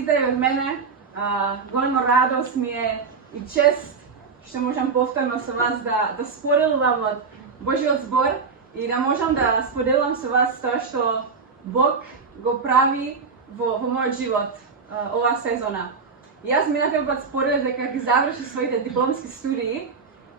Vítejte v mene. Голяма радост ми е и чест, што можам повторно со вас да споделувам од Божиот збор и да можам да споделувам со вас тоа што Бог го прави во мојот живот оваа сезона. Јас минатиот пат споделив дека ќе заврши своите дипломски студии,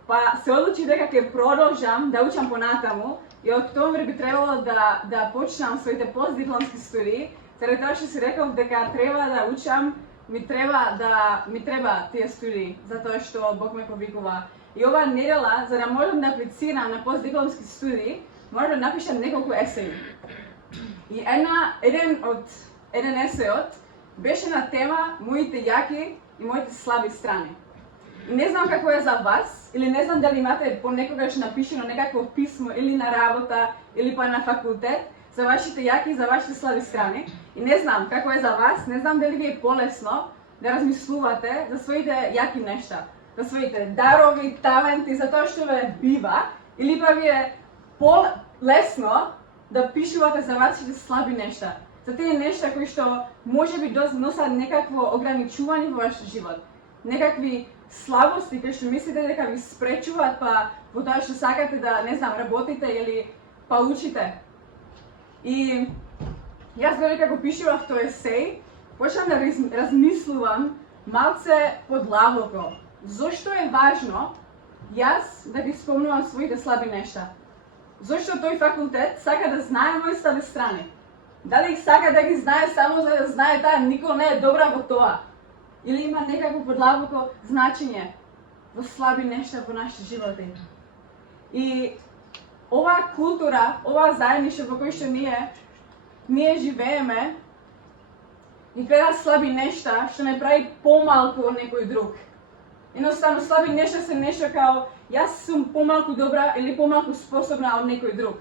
па се одлучи дека ќе продолжам да учам понатаму и од октомври би требало да почнам своите постдипломски студии. Заради тоа што си реков дека треба да учам, ми треба тие студии, затоа што Бог ме повикува. И оваа недела, за да можам да аплицирам на постдипломски студии, морам да напишам неколку есеи. И еден есеот беше на тема моите јаки и моите слаби страни. И не знам како е за вас, или не знам дали имате понекогаш напишено некакво писмо или на работа, или па на факултет, за вашите јаки и за вашите слаби страни. И не знам како е за вас, не знам дали ви е полесно да размислувате за своите јаки нешта, за своите дарови, таленти, за тоа што ве бива, или па ви е полесно да пишувате за вашите слаби нешта, за тие нешта кои што можеби носат некакво ограничување во вашиот живот, некакви слабости кои што мислите дека ви спречуваат па во тоа што сакате да, не знам, работите или па учите. И јас додека го пишував тој есеј, почнам да размислувам малце подлабоко. Зошто е важно јас да ги спомнувам своите слаби нешта? Зошто тој факултет сака да знае мои слаби страни? Дали сака да ги знае само за да знае таа никој не е добра во тоа? Или има некако подлабоко значење во слаби нешта во нашите животи? И оваа култура, оваа заедништво во кој што ние живееме, ни гледа слаби нешта што не прави помалку од некој друг. Едноставно, слаби нешта се нешто као јас сум помалку добра или помалку способна од некој друг.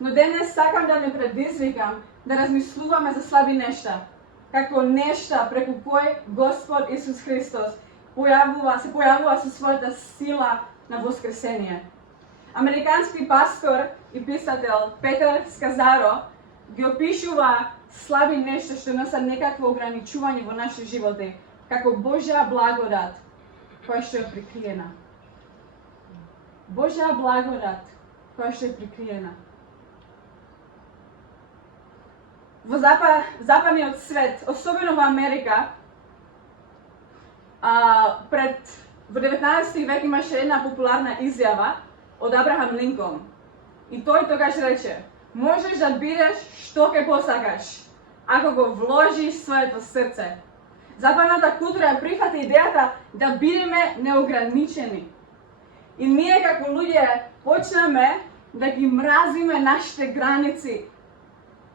Но денес сакам да ме предизвикам да размислуваме за слаби нешта, како нешта преку кој Господ Исус Христос се појавува со својата сила на воскресение. Американски пастор и писател Петер Сказаро ги опишува слаби нешта што носат некакво ограничување во нашите животи, како Божја благодат која што е прикриена. Божја благодат која што е прикриена. Во западниот свет, особено во Америка, во 19 век имаше една популарна изјава од Абрахам Линколн. И тој тогаш рече: можеш да бидеш што ќе посакаш, ако го вложиш своето срце. Западната култура прифати идејата да бидеме неограничени. И ние како луѓе почнаме да ги мразиме нашите граници.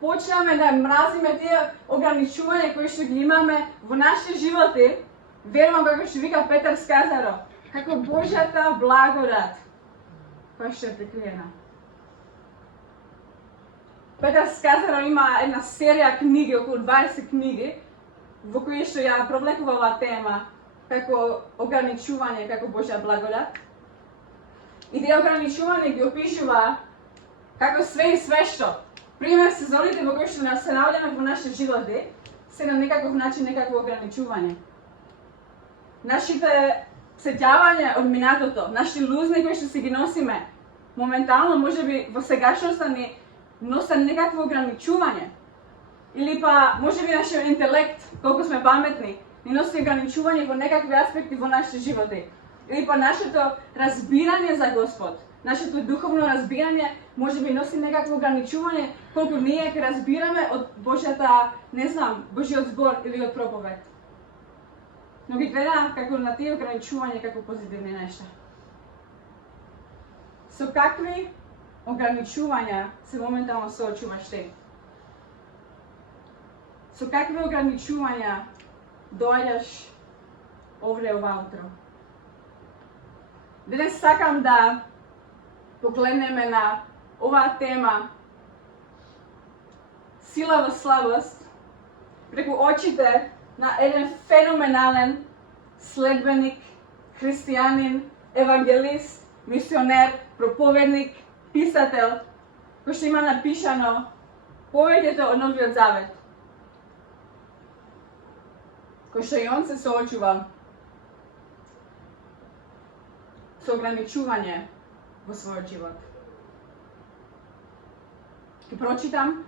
Почнаме да мразиме тие ограничувања кои што ги имаме во нашите животи. Верувам како што вика Петер Сказаро, како Божјата благодат која што е прикриена. Петер Сказаро има една серија книги, околу 20 книги, во кои што ја провлекува оваа тема, како ограничување, како Божја благодат. И тие ограничувања ги опишува како све и свешто. Пример, сезоните во кои што се наоѓаме во нашите животи, се на некаков начин некакво ограничување. Нашите сеќавања од минатото, нашите лузни кои што си ги носиме, моментално можеби во сегашноста ни носат некакво ограничување. Или па можеби нашиот интелект, колку сме паметни, ни носи ограничување во некакви аспекти во нашите животи. Или па нашето разбирање за Господ, нашето духовно разбирање можеби носи некакво ограничување колку ние ќе разбираме од Божјата, не знам, Божиот збор или од проповед. Но ги гледам како на тие ограничувања како позитивни нешта. Со какви ограничувања се моментално соочуваш ти? Со какви ограничувања доаѓаш овде ова утро? Денес сакам да погледнеме на оваа тема сила во слабост преку очите на еден феноменален следбеник, христијанин, евангелист, мисионер, проповедник, писател, кој што има напишано повеќето од Новиот Завет. кој што и он се соочува со ограничување во својот живот. Ке прочитам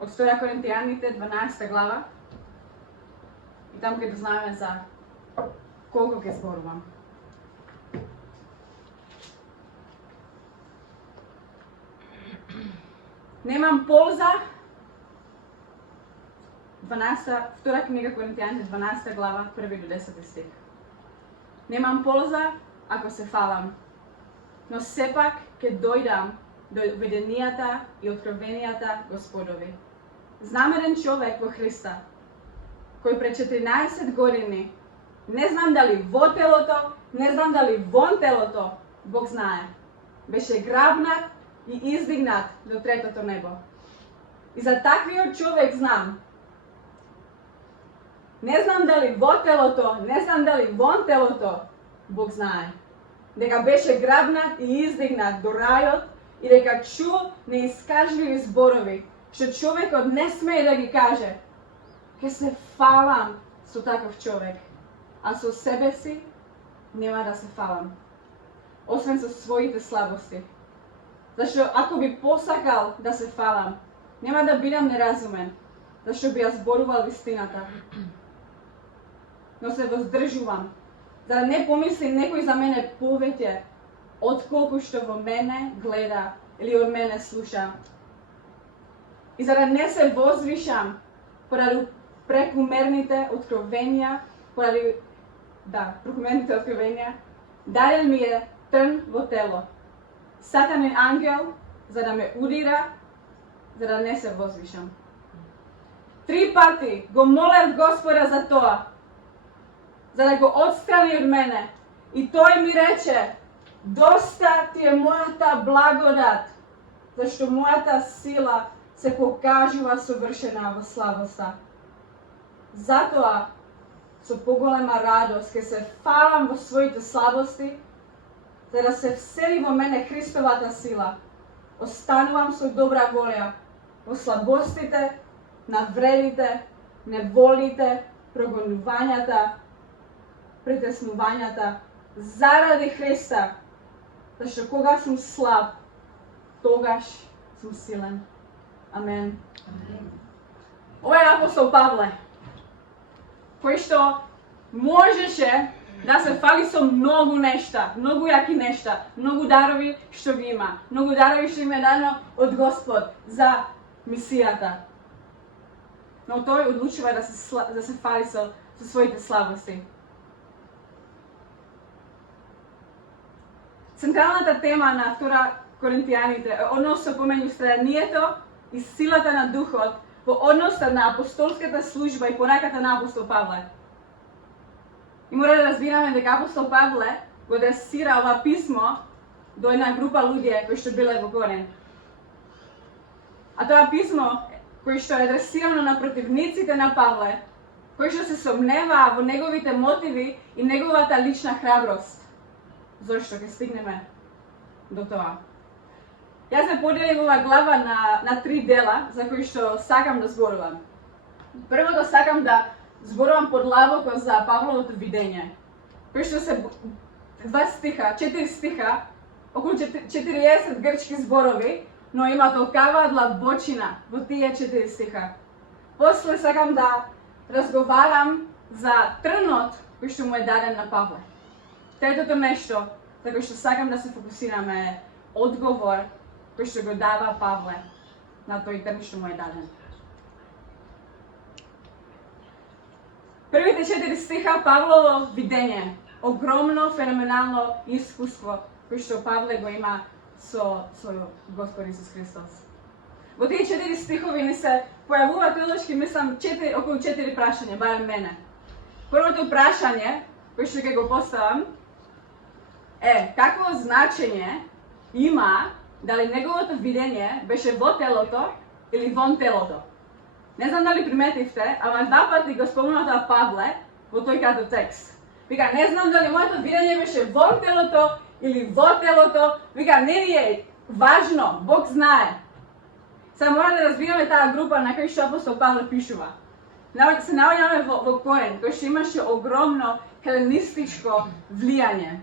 од 2 Коринтијаните 12 глава и там ќе знаеме за колку ќе зборувам. Немам полза 2 книга Коринтијаните 12 глава 1 до 10 стих. Немам полза ако се фалам, но сепак ќе дојдам до виденијата и откровенијата Господови. Знам еден човек во Христа, кој пред 14 години, не знам дали во телото, не знам дали вон телото, Бог знае, беше грабнат и издигнат до третото небо. И за таквиот човек знам. Не знам дали во телото, не знам дали вон телото, Бог знае. Дека беше грабнат и издигнат до рајот и дека чу неискажливи зборови, што човекот не смее да ги каже. Ке се фалам со таков човек, а со себе си нема да се фалам. Освен со своите слабости. Зашто ако би посакал да се фалам, нема да бидам неразумен, зашто би ја зборувал вистината. Но се воздржувам, за да не помисли некој за мене повеќе, отколку што во мене гледа или од мене слуша. И за да не се возвишам поради прекумерните откровенија, даден ми е трн во тело. Сатанин ангел, за да ме удира, за да не се возвишам. 3 пати го молев Господа за тоа, за да го отстрани од мене. И тој ми рече, доста ти е мојата благодат, зашто мојата сила се покажува совршена во слабоста. Затоа, со поголема радост, ке се фалам во своите слабости, за да се всели во мене Христовата сила. Останувам со добра волја во слабостите, навредите, неволите, прогонувањата, притеснувањата, заради Христа. Зашто кога сум слаб, тогаш сум силен. Амен. Ова е апостол Павле, кој што можеше да се фали со многу нешта, многу јаки нешта, многу дарови што ги има, многу дарови што им е дано од Господ за мисијата. Но тој одлучува да се фали со своите слабости. Централната тема на 2 Коринтијаните е односот помеѓу страданието и силата на Духот во односот на апостолската служба и пораката на апостол Павле. И мора да разбираме дека апостол Павле го адресира ова писмо до една група луѓе кои што биле во Корин. А тоа писмо кој што е адресирано на противниците на Павле, кои што се сомневаа во неговите мотиви и неговата лична храброст. Зошто ќе стигнеме до тоа? Јас ме поделив ова глава на 3 дела за кои што сакам да зборувам. Првото сакам да зборувам подлабоко за Павловото видење, кој што се 4 стиха, околу 40 грчки зборови, но има толкава длабочина во тие 4 стиха. После сакам да разговарам за трнот кој што му е даден на Павле. Третото нешто за кој што сакам да се фокусираме е одговор кој што го дава Павле на тој трн што му е даден. Првите 4 стиха Павлово видење, огромно феноменално искуство кој што Павле го има со Господ Исус Христос. Во тие 4 стихови ни се појавува теолошки, мислам, околу 4 прашања, барем мене. Првото прашање, кој што ќе го поставам, е какво значење има дали неговото видење беше во телото или вон телото. Не знам дали приметивте, ама 2 пати го спомнува тоа Павле во тој като текст. Вика, не знам дали моето видење беше вон телото или во телото. Вика, не ни е важно, Бог знае. Само мора да разбираме таа група на кој што апостол Павле пишува. se navodňame vo koren, koji što imaše ogromno helenističko vlijanje.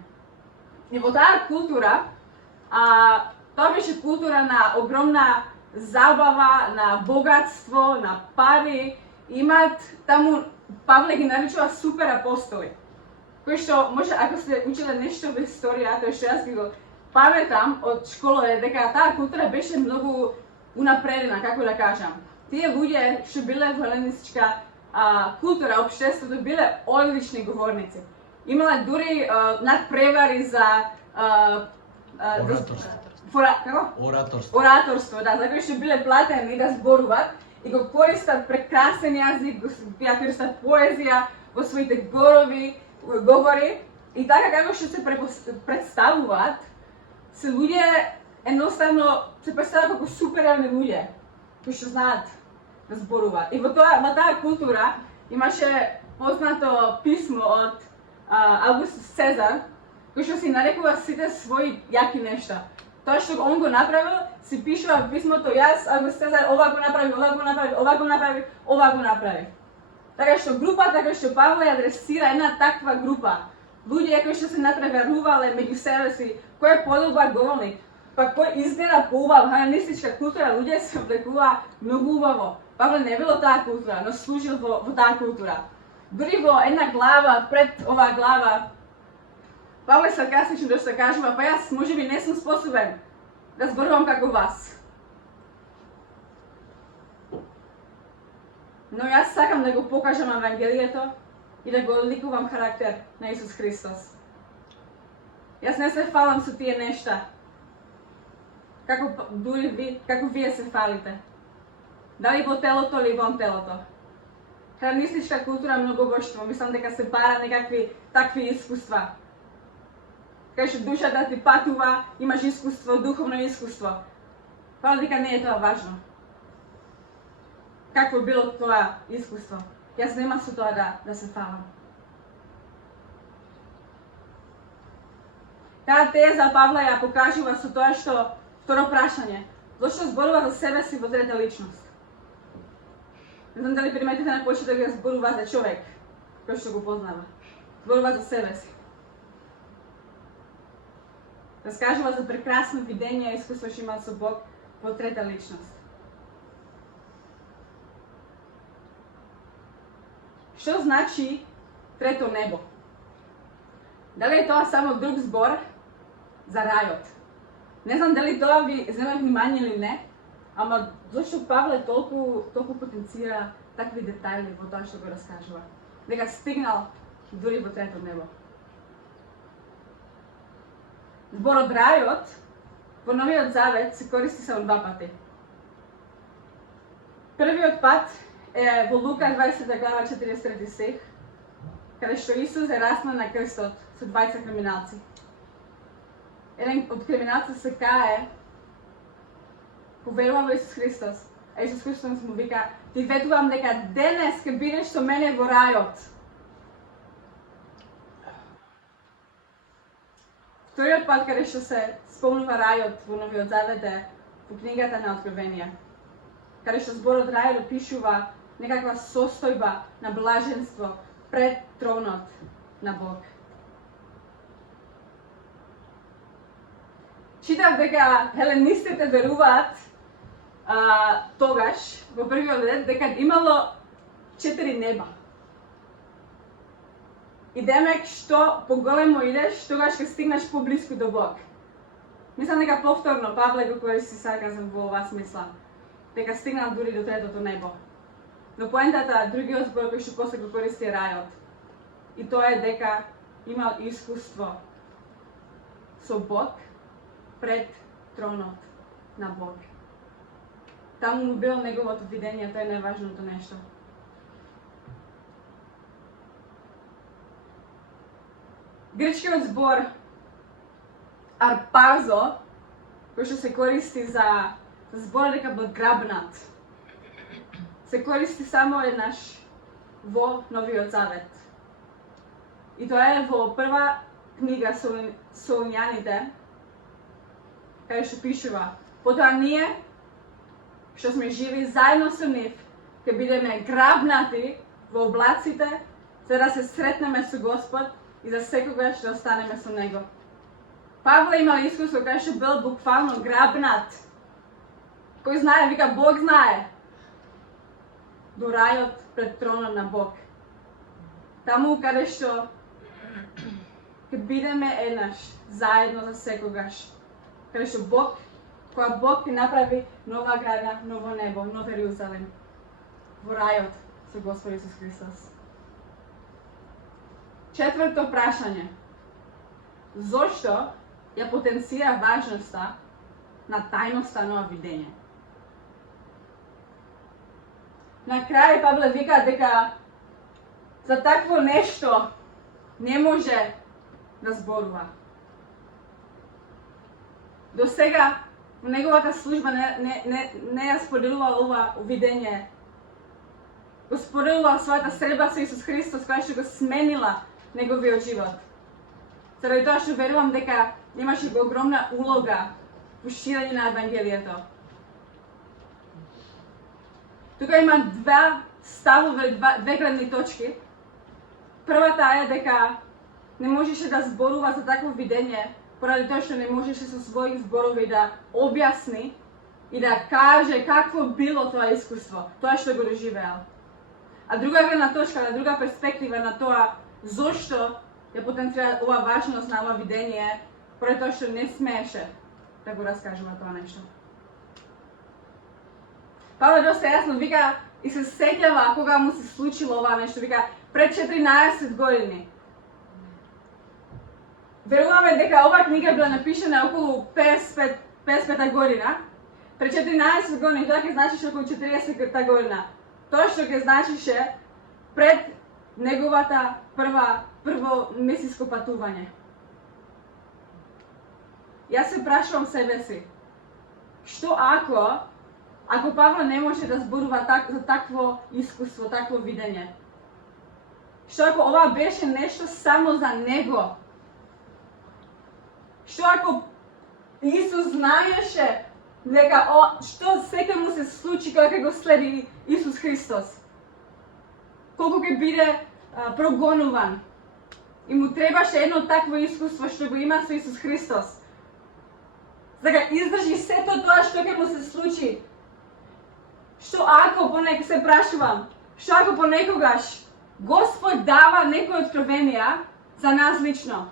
I vo ta kultura, to biše kultura na ogromna zabava, na bogatstvo, na pari, imat tamo Pavle gi narečeva super apostoli. Koji što, može, ako ste učili nešto v istoriji, to je što jaz ga pametam od škole, дека ta kultura беше mnogo unapredena, kako da kažem. Tije ljudje što bile v helenistička kultura, обществото, bile odlični govornici. Imala duri nadprevari za Ораторство, да, zato što bile plateni da zboruvat i го користат прекрасен јазик, ја користат поезија во своите говори и така како што се представуваат, се луѓе едноставно се представуваат како суперелни луѓе кои што знаат да зборуваат. И во таа култура имаше познато писмо од Августус Цезар, кој што си нарекува сите своји јаки нешта. Тоа што он го направил, си пишува в писмото, јас, Августус Цезар, ова го направи, ова го направи, ова го направи, ова го направи. Така што групата која што Павле адресира една таква група, луѓе кои што се надпреварувале меѓу себе си, кој е подобар говорник, па кој изгледа поубав, хеленистичка култура, луѓе се облекува многу убаво. Павле не било таа култура, но служил во таа култура. Дури во една глава, пред оваа глава, Павле саркастично дошто кажува, па јас можеби не сум способен да зборувам како вас. Но јас сакам да го покажам Евангелието и да го ликувам характер на Исус Христос. Јас не се фалам со тие нешта, како вие се фалите. Дали во телото или вон телото. Хеленистичка култура многобожство, мислам дека се бара некакви такви искуства. Кај што душата ти патува, имаш искуство, духовно искуство. Пала дека не е тоа важно. Какво било тоа искуство? Јас нема со тоа да се фалам. Таа теза Павла ја покажува со тоа што второ прашање. Зошто зборува за себе си во трета личност? Не знам дали приметите на почеток да зборува за човек, кој што го познава. Зборува за себе си. Раскажува за прекрасно видење и искуство што има со Бог во трета личност. Што значи трето небо? Дали е тоа само друг збор за рајот? Не знам дали тоа ви зема внимание или не, ама зашто Павле толку потенцира такви детајли во тоа што го раскажува? Дека стигнал дури во трето небо. Зборот рајот во Новиот Завет се користи само два пати. Првиот пат е во Лука 20 глава 43 стих, каде што Исус е раснал на крстот со двајца криминалци. Еден од криминалците се кае, поверува во Исус Христос, а Исус Христос му вика, ти ветувам дека денес ке бидеш со мене во рајот. Вториот пат каде што се спомнува рајот во Новиот Завет е во книгата на Откровение, каде што зборот рајот опишува некаква состојба на блаженство пред тронот на Бог. Читав дека хеленистите веруваат тогаш, во првиот век, дека имало 4 неба. И демек, што поголемо идеш, тогаш ќе стигнеш поблиску до Бог. Мислам дека повторно Павле го користи сарказам во оваа смисла, дека стигнал дури до третото небо. Но поентата, другиот збор кој што после го користи е рајот. И тоа е дека имал искуство со Бог пред тронот на Бог. Таму му било неговото видење, тоа е најважното нешто. Грчкиот збор арпазо, кој што се користи за збор дека бил грабнат, се користи само еднаш во Новиот Завет. И тоа е во прва книга Солуњаните, каде што пишува, потоа ние, што сме живи заедно со нив, ќе бидеме грабнати во облаците, за да се сретнеме со Господ и за секогаш да останеме со Него. Павле имал искуство кај што бил буквално грабнат. Кој знае, вика Бог знае. До рајот пред тронот на Бог. Таму каде што ќе бидеме еднаш, заедно за секогаш. Каде што Бог, кога Бог ќе направи нова града, ново небо, нов Ерусалим. Во рајот со Господ Исус Христос. Четврто прашање. Зошто ја потенцира важноста на тајноста на видење? На крај Павле вика дека за такво нешто не може да зборува. До сега во неговата служба не ја споделува ова видење. Го споделува својата средба со Исус Христос, која што го сменила неговиот живот. Заради тоа што верувам дека имаше огромна улога во ширење на Евангелието. Тука има два ставови, две гледни точки. Првата е дека не можеше да зборува за такво видење, поради тоа што не можеше со своји зборови да објасни и да каже какво било тоа искуство, тоа што го доживеал. А друга гледна точка, на друга перспектива на тоа зошто ја потенцира ова важност на ова видење, поради тоа што не смееше да го раскажува тоа нешто. Павле доста јасно вика и се сеќава кога му се случило ова нешто, вика пред 14 години. Веруваме дека оваа книга била напишана околу 55 година. Пред 14 години тоа ќе значише околу 40 година. Тоа што ќе значише пред неговата прво мисиско патување. Јас се прашувам себе си, што ако Павле не може да зборува за такво искуство, такво видење? Што ако ова беше нешто само за него? Што ако Исус знаеше дека што сека му се случи кога ќе го следи Исус Христос? Колку ќе биде прогонуван? И му требаше едно такво искуство што го има со Исус Христос. За да издржи сето тоа што ќе му се случи. Што ако понекогаш се прашувам, што ако понекогаш Господ дава некои откровенија за нас лично,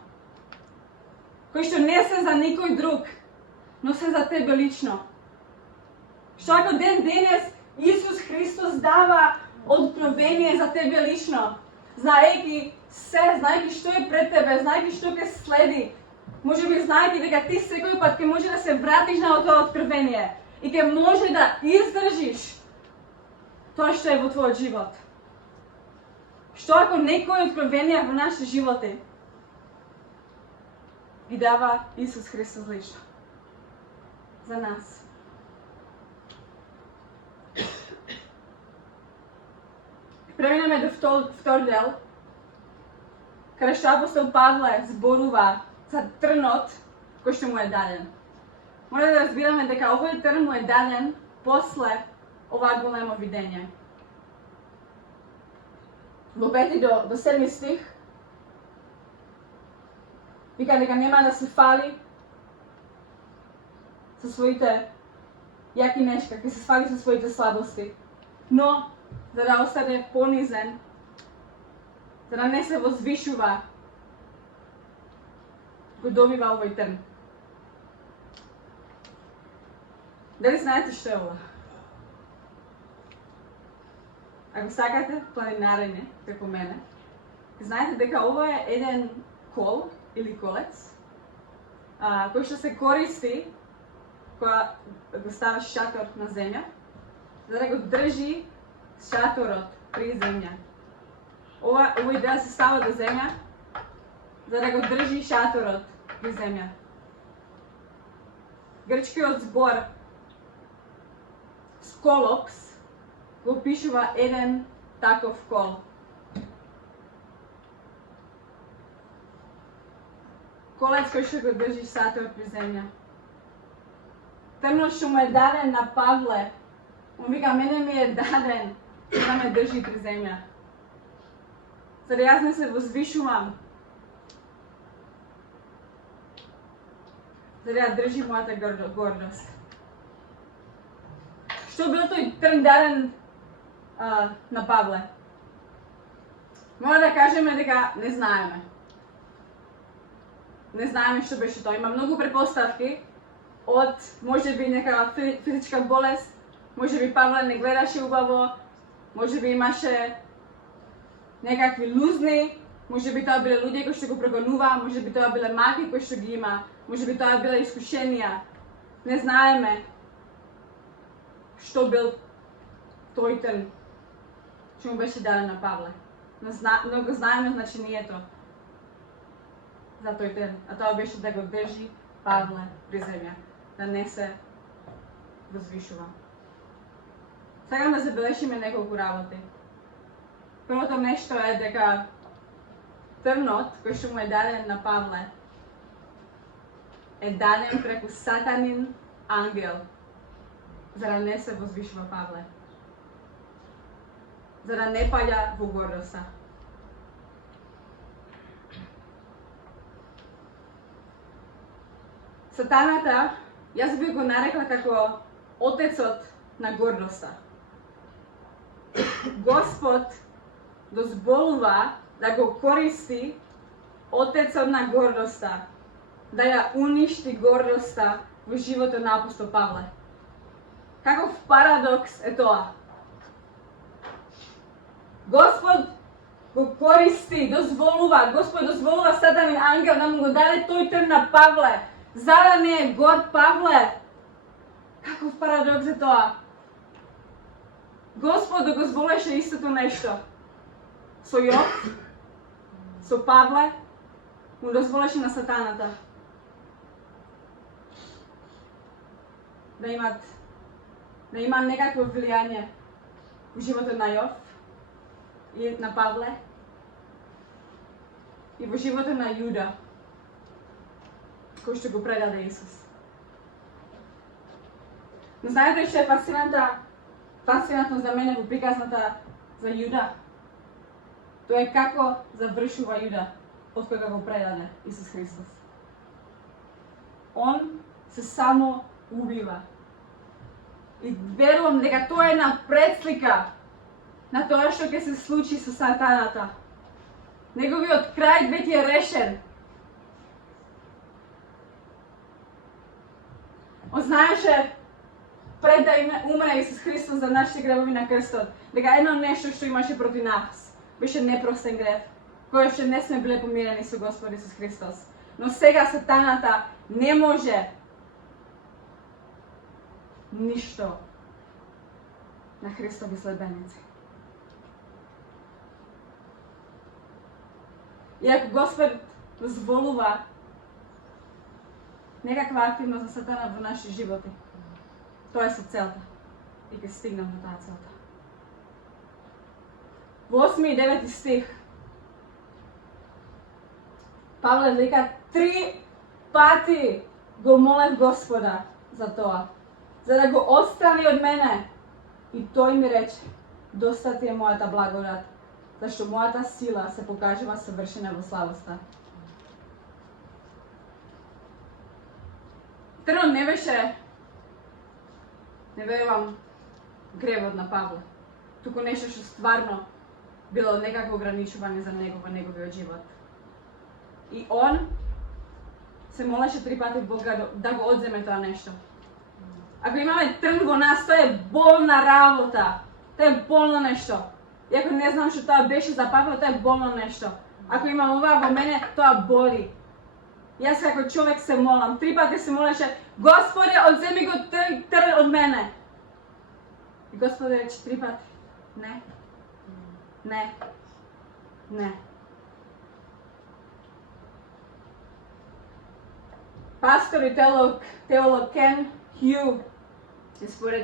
кои што не се за никој друг, но се за тебе лично. Што ако ден денес Исус Христос дава откровение за тебе лично, знаејќи што е пред тебе, знаејќи што ќе следи, може би знаејќи дека ти секој пат ќе може да се вратиш на тоа откровение и ќе може да издржиш тоа што е во твојот живот. Што ако некои откровенија во нашите животи ги дава Исус Христос лично за нас? Преминаме до втор дел, каде што апостол Павле зборува за трнот кој што му е даден. Мора да разбираме дека овој трн му е даден после ова големо видење. Во 5 до 7 стих вика дека нема да се фали со своите јаки нешка, ќе се фали со своите слабости, но за да остане понизен, за да не се возвишува, го добива овој трн. Дали знаете што е ова? Ако сакате планинарење, како мене, знаете дека ова е еден кол или колец, кој што се користи кога го ставаш шатор на земја, за да го држи шаторот при земја. Овој дел се става до земја, за да го држи шаторот при земја. Грчкиот збор сколопс го опишува еден таков кол. Колец кој што го држи шаторот при земја. Трнот што му е даден на Павле, му вика, мене ми е даден за да ме држи при земја. За да јас не се возвишувам. За да ја држи мојата гордост. Што бил тој трн даден на Павле? Мора да кажеме дека не знаеме. Не знаеме што беше тоа. Има многу предпоставки од можеби нека физичка болест, можеби Павле не гледаше убаво, можеби имаше некакви лузни, можеби тоа биле луѓе кои што го прогонува, можеби тоа биле маги кои што ги има, можеби тоа биле искушенија. Не знаеме што бил тој трн што му беше даден на Павле. Но го знаеме значението за тој трн, а тоа беше да го држи Павле при земја, да не се возвишува. Сакам да забележиме неколку работи. Првото нешто е дека трнот кој што му е даден на Павле е даден преку сатанин ангел, за да не се возвишува Павле, за да не паѓа во гордоста. Сатаната, јас би го нарекла како отецот на гордоста. Господ дозволува да го користи отецот на гордоста, да ја уништи гордоста во животот на апостол Павле. Каков парадокс е тоа? Господ го користи, Господ дозволува сатанин ангел да му го даде тој трн на Павле, за да не е горд Павле. Каков парадокс е тоа? Господ го дозволеше истото нешто. Со Јов, со Павле, му дозволеше на сатаната да има некакво влијание во животот на Јов и на Павле и во животот на Јуда, кој што го предаде Исус. Но знаете што е фасцинантно за мене во приказната за Јуда? Тоа е како завршува Јуда од кога го предаде Исус Христос. Он се само убива. И верувам дека тоа е една предслика на тоа што ќе се случи со сатаната. Неговиот крај веќе е решен. Он знаеше пред да умре Исус Христос за нашите гревови на крстот, дека едно нешто што имаше против нас беше непростен грев, кој што не сме биле помирени со Господ Исус Христос. Но сега сатаната не може ништо на Христови следбеници. И ако Господ дозволува некаква активност за сатана во нашите животи, тоа е со целта. И ќе стигнам на таа целта. Во 8 и 9 стих Павле вика 3 пати го молев Господа за тоа, за да го отстрани од мене. И тој ми рече, доста ти е мојата благодат, зашто мојата сила се покажува совршена во слабоста. Трнот не беше, не верувам, гревот на Павле, туку нешто што стварно било некакво ограничување за него во неговиот живот. И он се молеше 3 пати Бога да го одземе тоа нешто. Ако имаме трн во нас, тоа е болна работа. Тоа е болно нешто. И ако не знам што тоа беше за Павле, тоа е болно нешто. Ако имам ова во мене, тоа боли. Јас како човек се молам. 3 пати се молеше, Господе, одземи го трн од мене. И Господе рече 3 пати. Не. Не. Не. Пастор и теолог Кен Хју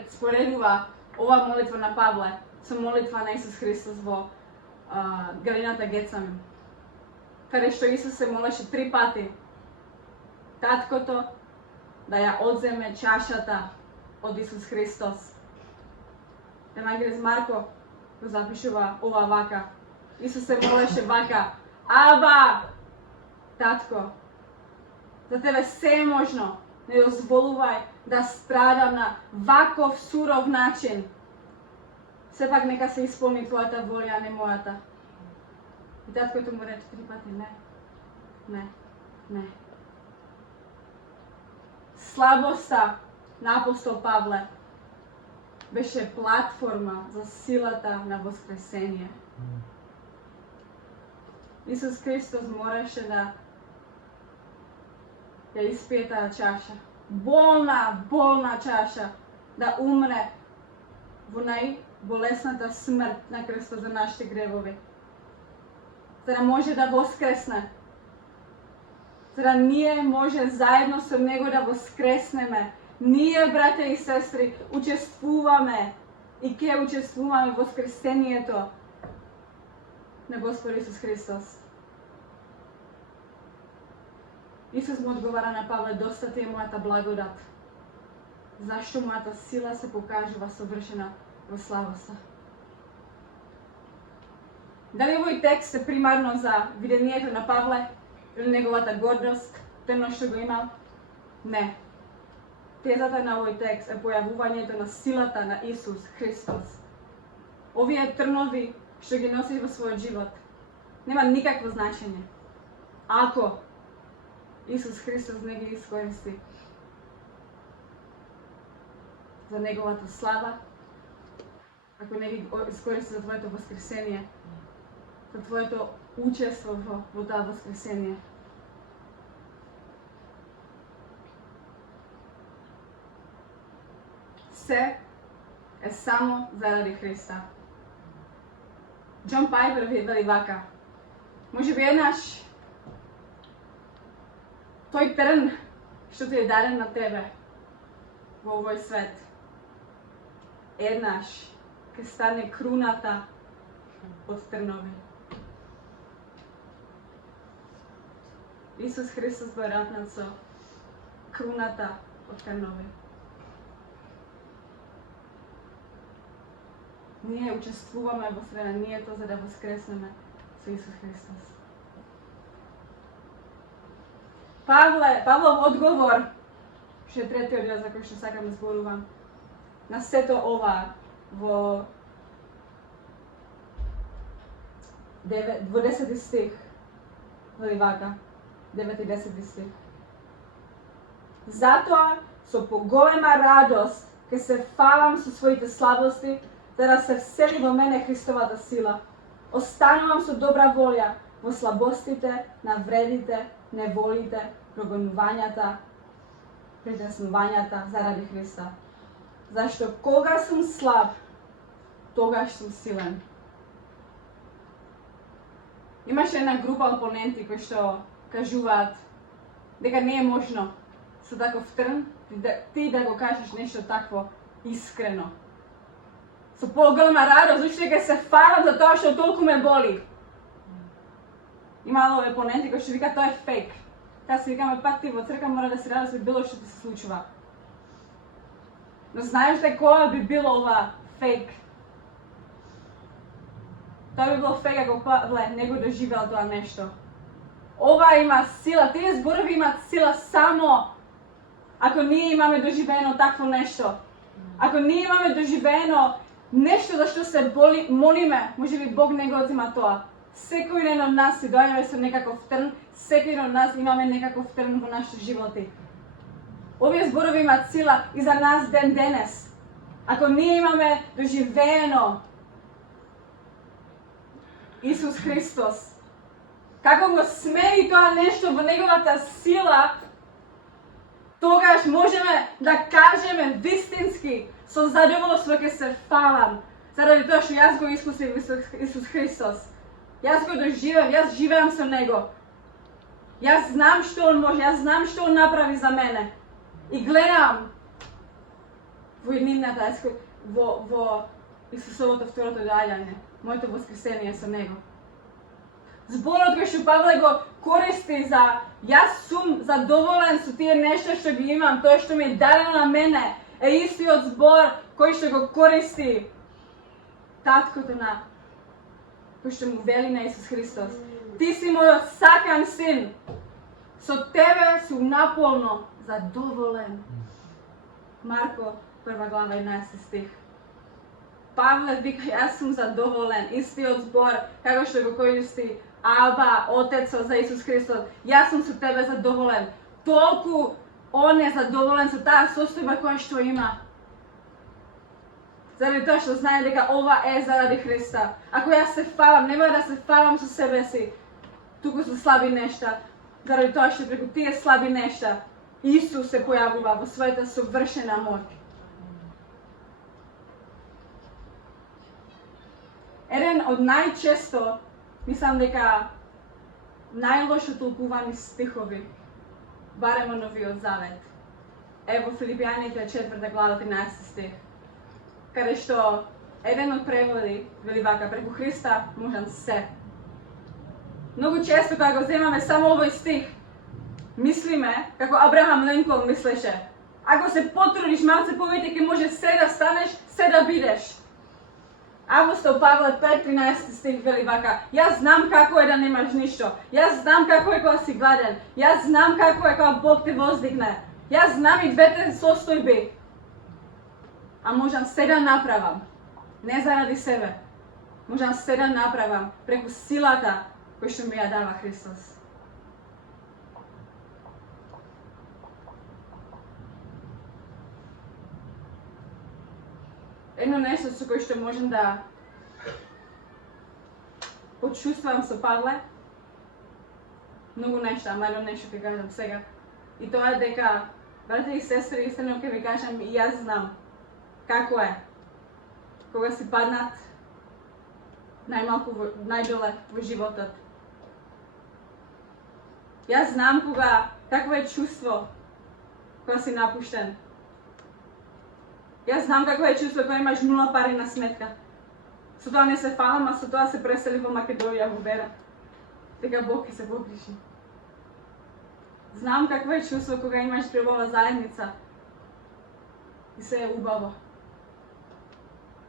споредува ова молитва на Павле со молитва на Исус Христос во Галината Гецамин, каде што Исус се молеше 3 пати таткото да ја одземе чашата од Исус Христос. Евангелист Марко го запишува ова вака. Исус се молеше вака: Аба, татко, за тебе се е можно, не дозволувај да страдам на ваков суров начин. Сепак нека се исполни твојата волја, а не мојата. И таткото му рече 3 пати: не. Слабоста на апостол Павле беше платформа за силата на воскресение. Исус Христос мораше да ја испие таа чаша. Болна чаша. Да умре во најболесната смрт на крстот за нашите гревови. За да може да воскресне. За да ние може заедно со Него да воскреснеме. Ние, брате и сестри, учествуваме и ќе учествуваме во воскресението на Господ Исус Христос. Исус му одговара на Павле: доста ти е мојата благодат. Зашто мојата сила се покажува совршена во слабоста. Дали овој текст е примарно за видението на Павле или неговата гордост, тоа што го имал? Не. Тезата на овој текст е појавувањето на силата на Исус Христос. Овие трнови што ги носи во својот живот нема никакво значење ако Исус Христос не ги искористи за неговата слава, ако не ги искористи за твоето воскресение, за твоето учество во тоа воскресение. Се е само заради Христа. Џон Пайпер вели вака: може би еднаш тој трн што ти е даден на тебе во овој свет, еднаш ќе стане круната од трнови. Исус Христос бе ратнат со круната од трнови. Ние учествуваме во страданието за да воскреснеме со Исус Христос. Павлов одговор, што е третиот дел за кој што сакам да зборувам, на сето ова во 10 стих, вели вака, 9 и 10 стих. Затоа со поголема радост ќе се фалам со своите слабости, за да се всели во мене Христовата сила. Останувам со добра волја во слабостите, навредите, неволите, прогонувањата, притеснувањата заради Христа. Зашто кога сум слаб, тогаш сум силен. Имаше една група опоненти кои што кажуваат дека не е можно со таков трн ти да го кажеш нешто такво искрено. Со поголема радост, уште ќе се фалам за тоа што толку ме боли. Имало опоненти кои што викаат тоа е фейк. Таа се викаме пак ти во црква мора да се радош од било што ти се случува. Но знаеш ли која би било ова фейк? Тоа би било фейк ако Павле не го доживел тоа нешто. Ова има сила, тие зборови имаат сила само ако ние имаме доживено такво нешто. Ако ние имаме доживено нешто за што се молиме, може би Бог не го одзима тоа. Секој ден од нас си доаѓаме со некаков трн, секој ден од нас имаме некаков трн во нашите животи. Овие зборови имаат сила и за нас ден денес. Ако ние имаме доживено Исус Христос, како го смери тоа нешто во неговата сила, тогаш можеме да кажеме вистински со задоволство ќе се фалам заради тоа што јас го искусив Исус Христос. Јас го доживам, јас живеам со Него. Јас знам што Он може, јас знам што Он направи за мене. И гледам во иднината, во Исусовото второто доаѓање, моето воскресение со Него. Зборот кој што Павле го користи за јас сум задоволен со тие нешта што ги имам, тоа што ми е дадено на мене, е истиот збор кој што го користи таткото на кој што му вели на Исус Христос. Ти си мојот сакан син. Со тебе сум наполно задоволен. Марко 1 глава 11 стих. Павле вика, јас сум задоволен. Истиот збор, како што го користи Аба, Отецот за Исус Христос. Јас сум со тебе задоволен. Толку он е задоволен со таа состојба која што има. Заради тоа што знае дека ова е заради Христа. Ако јас се фалам, нема да се фалам со себе си, туку со слаби нешта. Заради тоа што преку тие слаби нешта Исус се појавува во својата совршена моќ. Еден од најчесто, мислам дека најлошо толкувани стихови, барем од Новиот Завет, е во Филипијаните 4 глава 13 стих, каде што еден од преводи вели вака, преку Христа можам се. Многу често кога го земаме само овој стих, мислиме како Абрахам Линколн мислеше. Ако се потрудиш малце повеќе ќе може се да станеш, се да бидеш. Апостол Павле 5:13 стих вели вака: Јас знам како е да немаш ништо. Јас знам како е кога си гладен. Јас знам како е кога Бог те воздигне. Јас знам и двете состојби. А можам се да направам. Не заради себе. Можам се да направам преку силата кој што ми ја дава Христос. Едно нешто со кој што можам да почувствувам со Павле, многу нешта, ама едно нешто ќе кажам сега. И тоа е дека, брати и сестри, истина ќе ви кажам, и јас знам како е кога си паднат најмалку најдоле во животот. Јас знам какво е чувство кога си напуштен. Јас знам какво е чувство кога имаш 0 пари на сметка. Со тоа не се фалам, а со тоа се пресели во Македонија во вера. Дека Бог ќе се погрижи. Знам какво е чувство кога имаш дрвова заедница и се е убаво.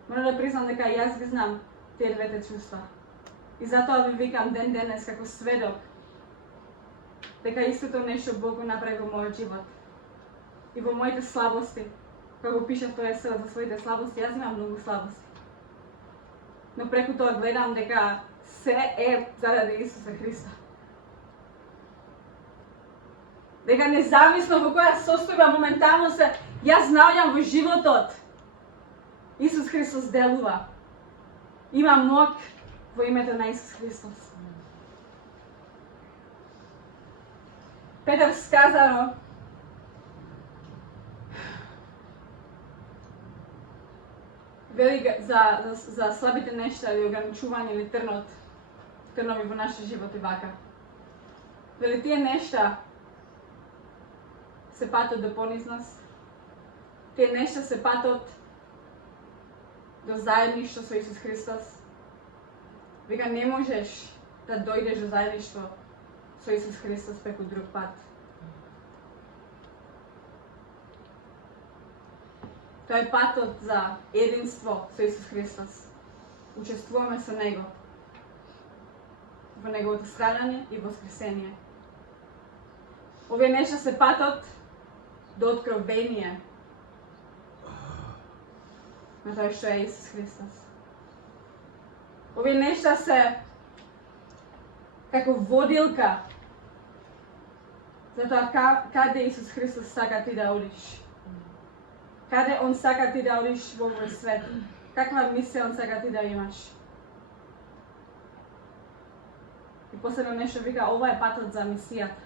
Мора да признам дека јас ги знам тие двете чувства. И затоа ви викам ден денес како сведок дека истото нешто Бог го направи во мојот живот. И во моите слабости, кога го пишав тој есел за своите слабости, јас имам многу слабости. Но преку тоа гледам дека се е заради Исуса Христа. Дека независно во која состојба моментално се јас наоѓам во животот, Исус Христос делува. Има моќ во името на Исус Христос. Петар сказано вели за слабите нешта или ограничување или трнови во нашите животи вака. Вели тие нешта се патот до понизност, тие нешта се патот до заедништво со Исус Христос. Вика не можеш да дојдеш до заедништво со Исус Христос преку друг пат. Тоа е патот за единство со Исус Христос. Учествуваме со Него во Неговото страдање и воскресение. Овие нешта се патот до откровение на тоа што е Исус Христос. Овие нешта се како водилка за тоа каде Исус Христос сака ти да одиш. Каде Он сака ти да одиш во овој свет. Каква мисија Он сака ти да имаш. И последно нешто вика, ова е патот за мисијата.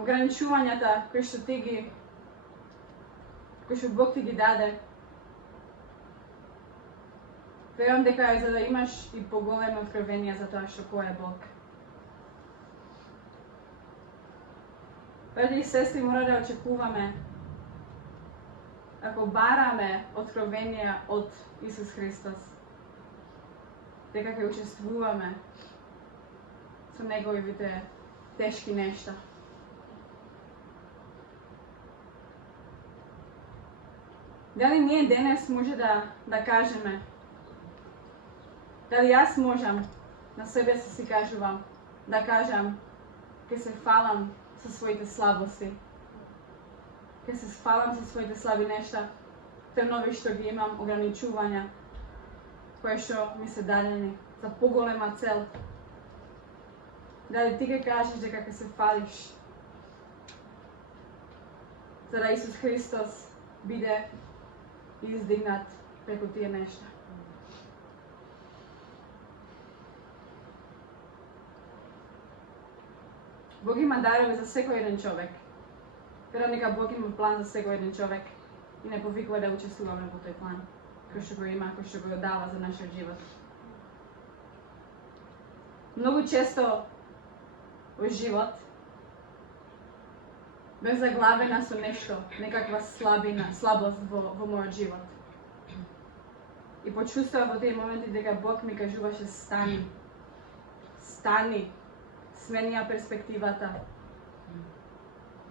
Ограничувањата кои што Бог ти ги даде, верувам дека е за да имаш и поголеми откровенија за тоа што кој е Бог. Браќи и сестри, мора да очекуваме, ако бараме откровенија од Исус Христос, дека ќе учествуваме со Неговите тешки нешта. Дали ние денес може да кажеме, дали јас можам на себе си кажувам, да кажам, ке се фалам со своите слабости, ке се фалам со своите слаби нешта, трнови што ги имам, ограничувања, кои што ми се дадени за поголема цел. Дали ти ке кажеш дека ке се фалиш, за да Исус Христос биде издигнат преку тие нешта. Бог има дарови за секој еден човек. Верам дека Бог има план за секој еден човек и не повикува да учествуваме во тој план, кој што го има, кој што го дава за нашиот живот. Многу често во живот бев заглавена со нешто, некаква слабост во мојот живот. И почувствував во тие моменти дека Бог ми кажуваше стани, смени ја перспективата.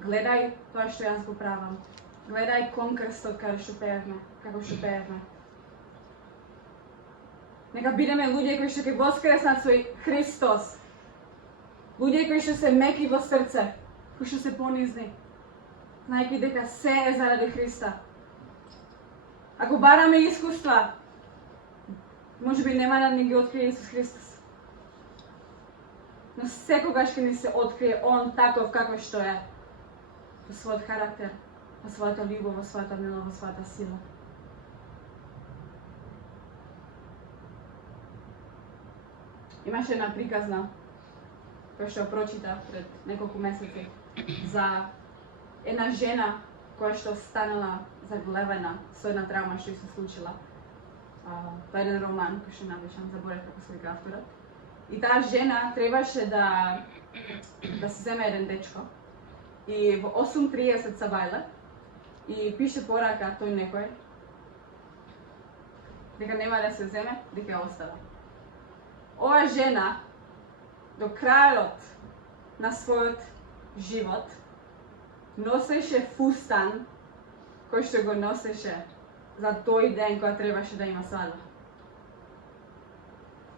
Гледај тоа што јас го правам. Гледај кон крстот како што пеевме. Нека бидеме луѓе кои што ќе воскреснат со Христос. Луѓе кои што се меки во срце, кои што се понизни, знаејќи дека се е заради Христа. Ако бараме искуства, можеби нема да ни ги открие Исус Христос. Но секогаш ќе ни се открие Он таков како што е, во својот характер, во својата љубов, во својата милост, во својата сила. Имаше една приказна која што прочита пред неколку месеци за една жена која што станала заглавена со една травма што се случила. Тоа е еден роман кој што напишан, заборев како се вика авторот. И таа жена требаше да се земе еден дечко. И во 8:30 се бајле и пише порака тој некој дека нема да се земе, дека ја остава. Ова жена до крајот на својот живот носеше фустан кој што го носеше за тој ден која требаше да има свадба.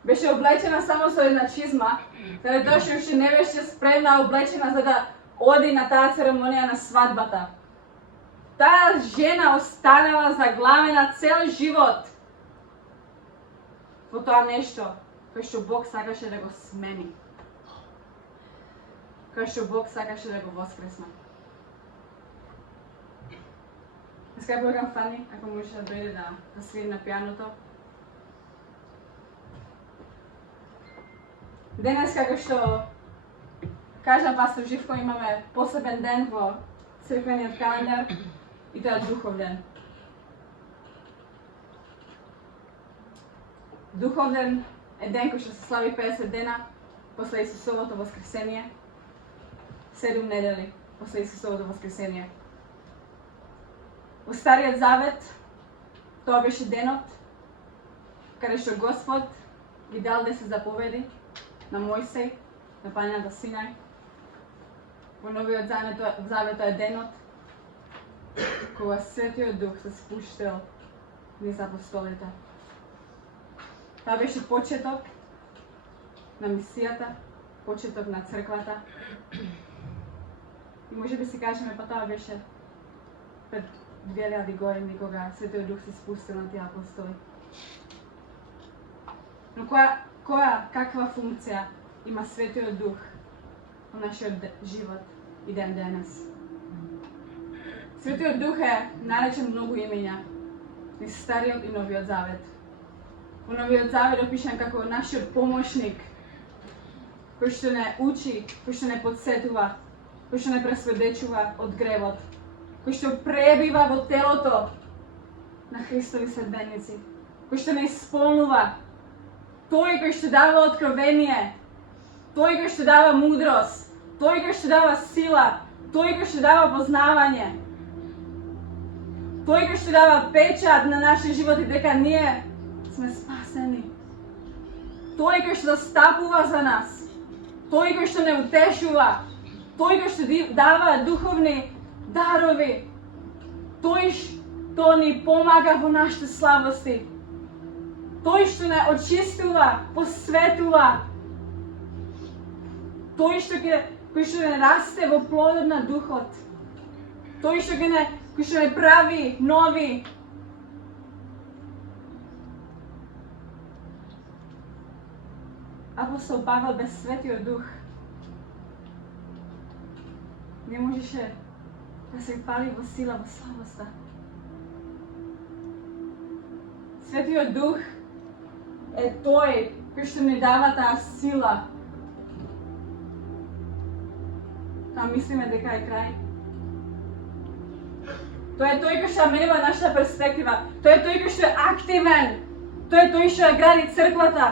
Беше облечена само со една чизма, заради тоа што уште не беше спремна облечена за да оди на таа церемонија на свадбата. Таа жена останала заглавена цел живот во тоа нешто кој што Бог сакаше да го смени. Кој што Бог сакаше да го воскресне. Сега Богам Фани, ако може да дојде да свири на пијаното. Денес, како што кажа пастор Живко, имаме посебен ден во црквениот календар и тоа е Духов ден. Духов ден е ден кој што се слави 50 дена после Исусовото воскресение, 7 недели после Исусовото воскресение. Во Стариот Завет тоа беше денот каде што Господ ги дал 10 заповеди на Мојсей, на планината Синај. Во Новиот Завет тоа е денот кога Светиот Дух се спуштил низ апостолите. Тоа беше почеток на мисијата, почеток на црквата. И може би си кажеме, па тоа беше пред 2000 години кога Светиот Дух се спустил на тие апостоли. Но каква функција има Светиот Дух во нашиот живот и ден денес? Светиот Дух е наречен многу имења и Стариот и Новиот Завет. Во Новиот Завет опишан како нашиот помошник, кој што не учи, кој што не подсетува, кој што не пресведечува од гревот, кој што пребива во телото на Христови следбеници, кој што не исполнува, тој кој што дава откровение, тој кој што дава мудрост, тој кој што дава сила, тој кој што дава познавање, тој кој што дава печат на нашите животи дека ние сме спасени, тој кој што застапува за нас, тој кој што не утешува, тој кој што дава духовни дарови, тој То ни помага во нашите слабости. Тој што не очистува, посветува. Тој што не расте во плодот на духот. Тој што не прави нови. Апостол Павел без Светиот Дух не можеше да се пали во сила, во слабоста. Светиот Дух е тој кој што ни дава таа сила. Та мислиме дека е крај. Тој е тој кој што менува нашата перспектива. Тој е тој кој што е активен. Тој е тој што гради црквата.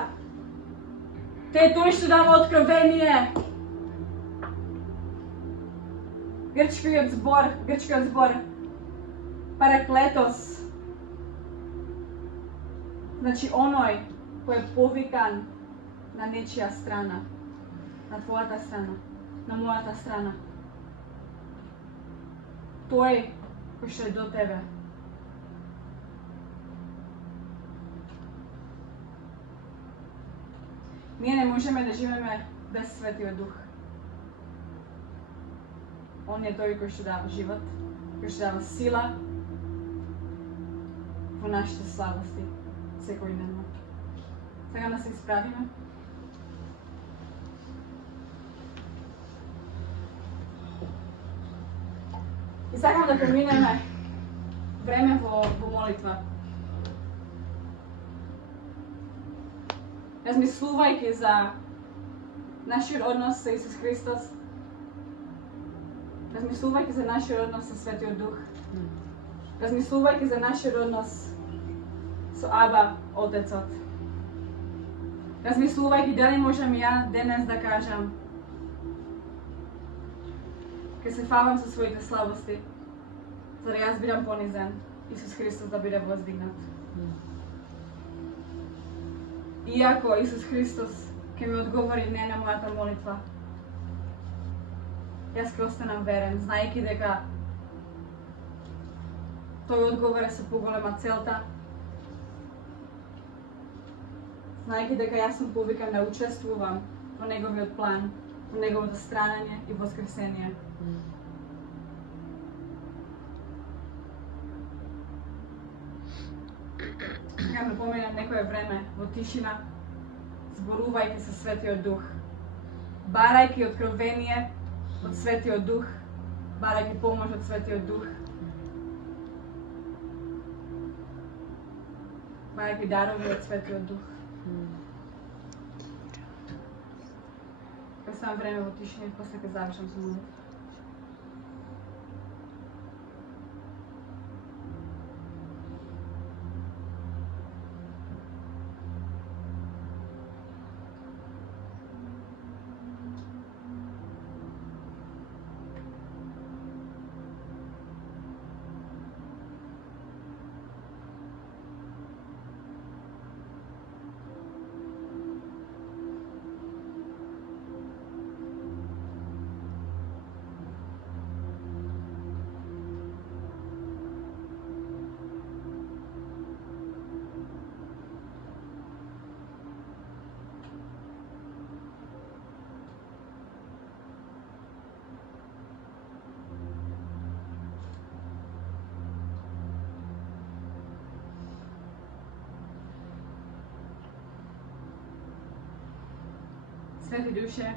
Тој е тој што дава откровение. Грчкиот збор, параклетос, значи оној кој е повикан на нечија страна, на твојата страна, на мојата страна. Тој кој што е до тебе. Ние не можеме да живееме без Светиот Дух. Он е тој кој што дава живот, кој што дава сила во нашите слабости секојдневно. Сега да се исправиме. И сакам да преминеме време во молитва. Размислувајќи за нашиот однос со Исус Христос, размислувајќи за нашиот однос со Светиот Дух, размислувајќи за нашиот однос со Аба, Отецот. Размислувајќи дали можам ја денес да кажам ке се фалам со своите слабости, за да јас бидам понизен, Исус Христос да биде воздигнат. Иако Исус Христос ќе ми одговори не на мојата молитва, јас ќе останам верен, знаејќи дека тој одговор е со поголема целта, знаејќи дека јас сум повикан да учествувам во неговиот план, во неговото страдање и воскресение. Ја ме поминам некое време во тишина, зборувајќи со Светиот Дух, барајќи откровение од Светиот Дух, барајќи помош од Светиот Дух, барајќи дарови од Светиот Дух. Ќе оставам време во тишина и после ќе завршам со молитва. Свети Душе,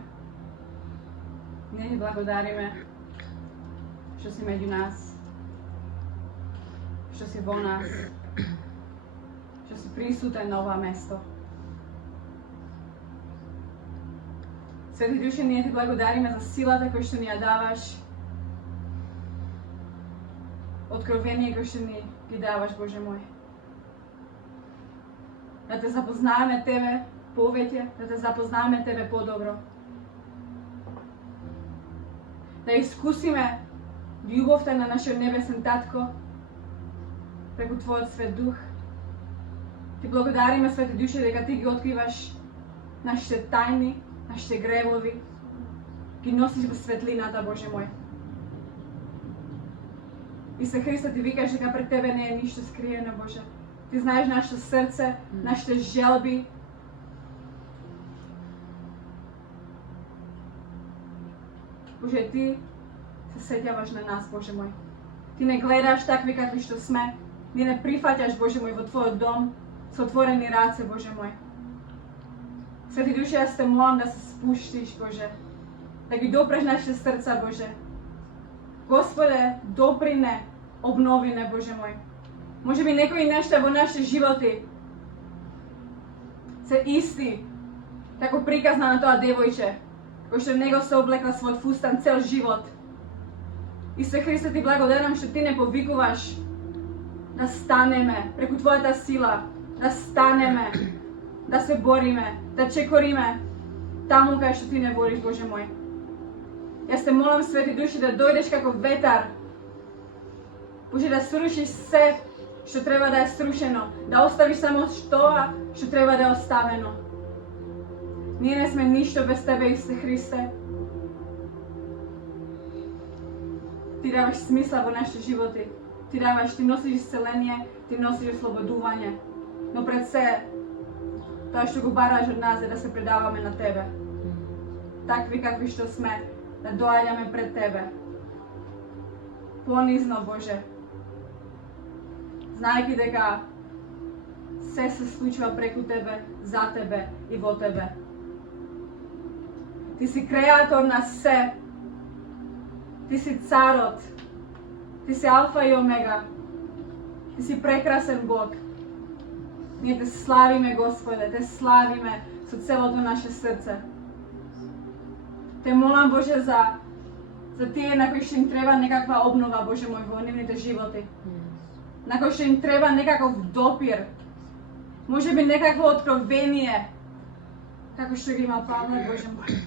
ние ти благодариме што си меѓу нас, што си во нас, што си присутен на ова место. Свети Душе, ние ти благодариме за силата која што ни ја даваш, откровение кој што ни ги даваш, Боже мој. Да те запознаеме Тебе повеќе, да те запознаеме Тебе подобро. Да искусиме љубовта на нашиот небесен Татко преку Твојот Свет Дух. Ти благодариме, Свети Душе, дека Ти ги откриваш нашите тајни, нашите гревови, ги носиш во светлината, Боже мој. Исусе Христе, Ти викаш дека пред Тебе не е ништо скриено, Боже. Ти знаеш нашето срце, нашите желби. Боже, Ти се сетјаваш на нас, Боже мој. Ти не гледаш такви какви што сме. Ти не прифаќаш, Боже мој, во Твојот дом со отворени раце, Боже мој. Свети Душе, јас те молам да се спуштиш, Боже. Да ги допреш нашите срца, Боже. Господе, доприне, обновине, Боже мој. Може би некои нешта во нашите животи се исти, како приказна на тоа девојче, кој што него се облекла својот фустан цел живот. Исусе Христе, Ти благодарам што Ти не повикуваш да станеме преку Твојата сила, да станеме, да се бориме, да чекориме таму кај што Ти не водиш, Боже мој. Јас те молам, Свети Души, да дојдеш како ветар, Боже, да срушиш се што треба да е срушено, да оставиш само тоа што треба да е оставено. Ние не сме ништо без Тебе, Исусе Христе. Ти даваш смисла во нашите животи. Ти носиш исцеление, Ти носиш ослободување. Но пред се, тоа што го бараш од нас е да се предаваме на Тебе. Такви какви што сме, да доаѓаме пред Тебе. Понизно, Боже. Знаеки дека се случува преку Тебе, за Тебе и во Тебе. Ти си креатор на се. Ти си царот. Ти си Алфа и Омега. Ти си прекрасен Бог. Ние те славиме, Господе, те славиме со целото наше срце. Те молам, Боже, за тие на кои што им треба некаква обнова, Боже мој, во нивните животи. На кои што им треба некаков допир. Може би некакво откровение, како што ги има Павле, Боже мој.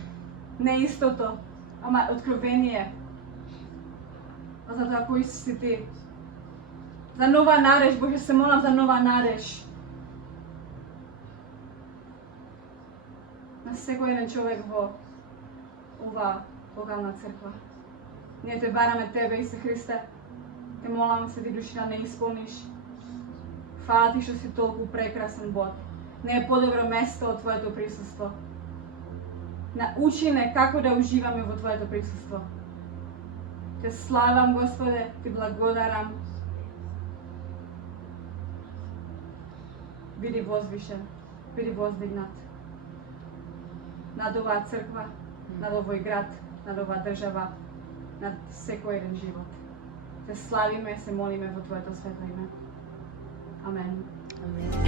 Не истото, ама откровение. За тоа кој си Ти. За нова надеж, Боже, се молам за нова надеж. На секој еден човек во оваа локална црква. Ние те бараме Тебе, Исусе Христе. Те молам, Свети Души, да не исполниш. Фала Ти што си толку прекрасен Бог. Не е подобро место од Твоето присуство. Научи не како да уживаме во Твоето присуство. Те славам, Господе, Ти благодарам. Биди возвишен, биди воздигнат. Над оваа црква, над овој град, над оваа држава, над секој еден живот. Те славиме, се молиме во Твоето светло име. Амен. Амен.